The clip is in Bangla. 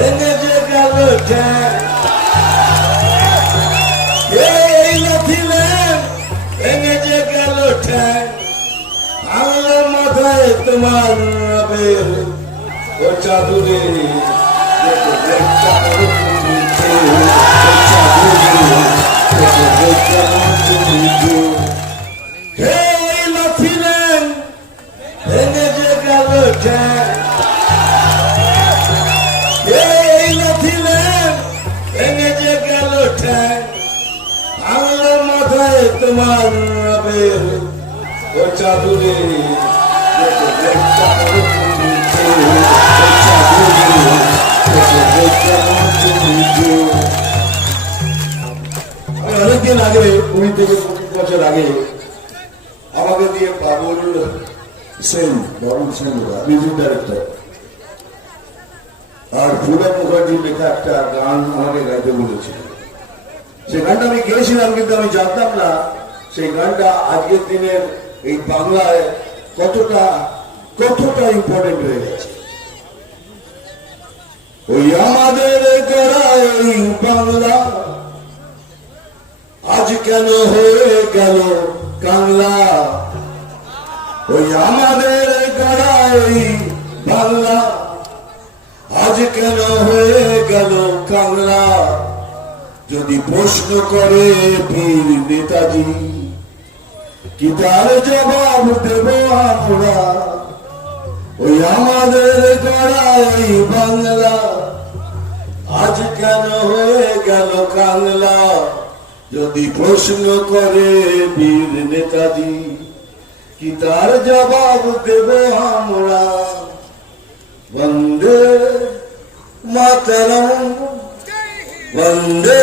ভেঙে যে গেল এই লাথিলেন ভেঙে যে গেল ভাঙলো মাথায় তোমার রবের ও চাদুরে এই লাথিলেন ভেঙে যে গেল অনেকদিন আগে কুড়ি থেকে পঁচিশ বছর আগে আমাকে দিয়ে বাবুল সেন বাবুল সেন মিউজিক ডাইরেক্টর। আর ফুলা মুখার্জি লেখা একটা গান আমাকে গাইতে বলেছিল। সেই গানটা আমি গেয়েছিলাম, কিন্তু আমি জানতাম না সেই গানটা আজকের দিনের এই বাংলায় কতটা কতটা ইম্পর্টেন্ট হয়ে গেছে। ওই আমাদের বাংলা, আজ কেন হয়ে গেল কাংলা? ওই আমাদের গড়াই বাংলা, আজ কেন হয়ে গেল কাংলা? যদি প্রশ্ন করে বীর নেতাজি, কি তার জবাব দেব আমরা? ওই আমাদের গড়াই বাংলা। আজ কেন হয়ে গেল কাংলা যদি প্রশ্ন করে বীর নেতাজি, কি তার জবাব দেব আমরা? বন্দে মাতরম। বন্দে